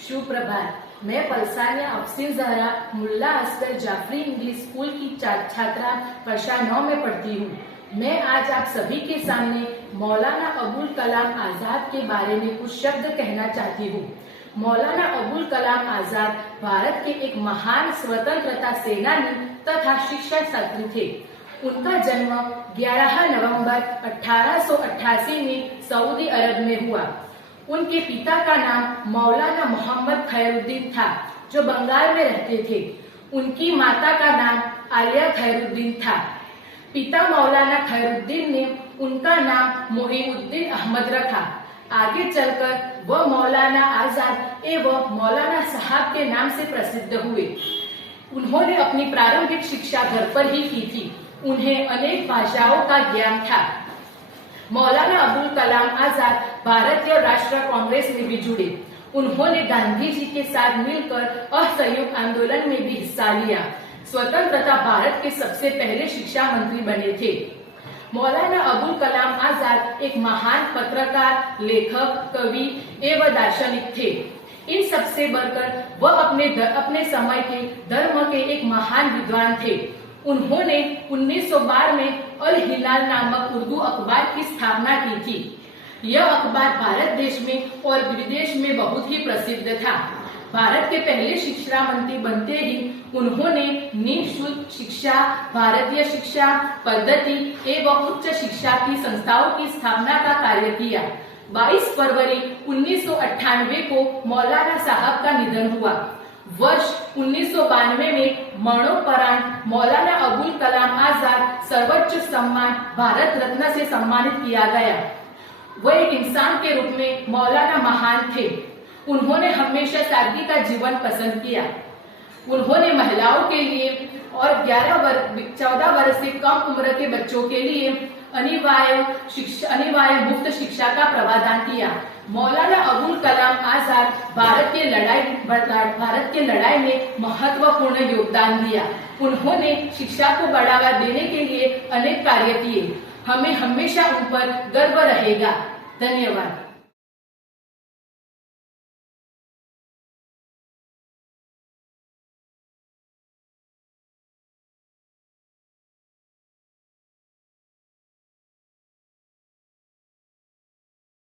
सुप्रभात। मैं पलसानिया अफसीन जहरा मुल्ला Oscar Jafri English school की छात्रा कक्षा 9 में पढ़ती हूँ। मैं आज आप सभी के सामने मौलाना अबुल कलाम आजाद के बारे में कुछ शब्द कहना चाहती हूँ। मौलाना अबुल कलाम आजाद भारत के एक महान स्वतंत्रता सेनानी तथा शिक्षा शास्त्री थे। उनका जन्म 11 नवंबर 1888 में सऊदी अरब में हुआ। उनके पिता का नाम मौलाना मोहम्मद खैरुद्दीन था, जो बंगाल में रहते थे। उनकी माता का नाम आलिया खैरुद्दीन था। पिता मौलाना खैरुद्दीन ने उनका नाम मोहिउद्दीन अहमद रखा। आगे चलकर वह मौलाना आजाद एवं मौलाना साहब के नाम से प्रसिद्ध हुए। उन्होंने अपनी प्रारंभिक शिक्षा घर पर ही की थी। उन्हें अनेक भाषाओं का ज्ञान था। मौलाना अबुल कलाम आजाद भारतीय राष्ट्रीय कांग्रेस में भी जुड़े। उन्होंने गांधी जी के साथ मिलकर असहयोग आंदोलन में भी हिस्सा लिया। स्वतंत्रता भारत के सबसे पहले शिक्षा मंत्री बने थे। मौलाना अबुल कलाम आजाद एक महान पत्रकार, लेखक, कवि एवं दार्शनिक थे। इन सबसे बढ़कर वह अपने समय के धर्म के एक महान विद्वान थे। उन्होंने 1912 में अल हिलाल नामक उर्दू अखबार की स्थापना की थी। यह अखबार भारत देश में और विदेश में बहुत ही प्रसिद्ध था। भारत के पहले शिक्षा मंत्री बनते ही उन्होंने निःशुल्क शिक्षा, भारतीय शिक्षा पद्धति एवं उच्च शिक्षा की संस्थाओं की स्थापना का कार्य किया। 22 फरवरी 1998 को मौलाना साहब का निधन हुआ। वर्ष 1992 में मरणोपरांत मौलाना अबुल कलाम आजाद सर्वोच्च सम्मान भारत रत्न से सम्मानित किया गया। वह एक इंसान के रूप में मौलाना महान थे। उन्होंने हमेशा सादगी का जीवन पसंद किया। उन्होंने महिलाओं के लिए और 14 वर्ष से कम उम्र के बच्चों के लिए अनिवार्य मुफ्त शिक्षा का प्रावधान किया। मौलाना अबुल कलाम आजाद भारत के लड़ाई में महत्वपूर्ण योगदान दिया। उन्होंने शिक्षा को बढ़ावा देने के लिए अनेक कार्य किए। हमें हमेशा उन पर गर्व रहेगा। धन्यवाद।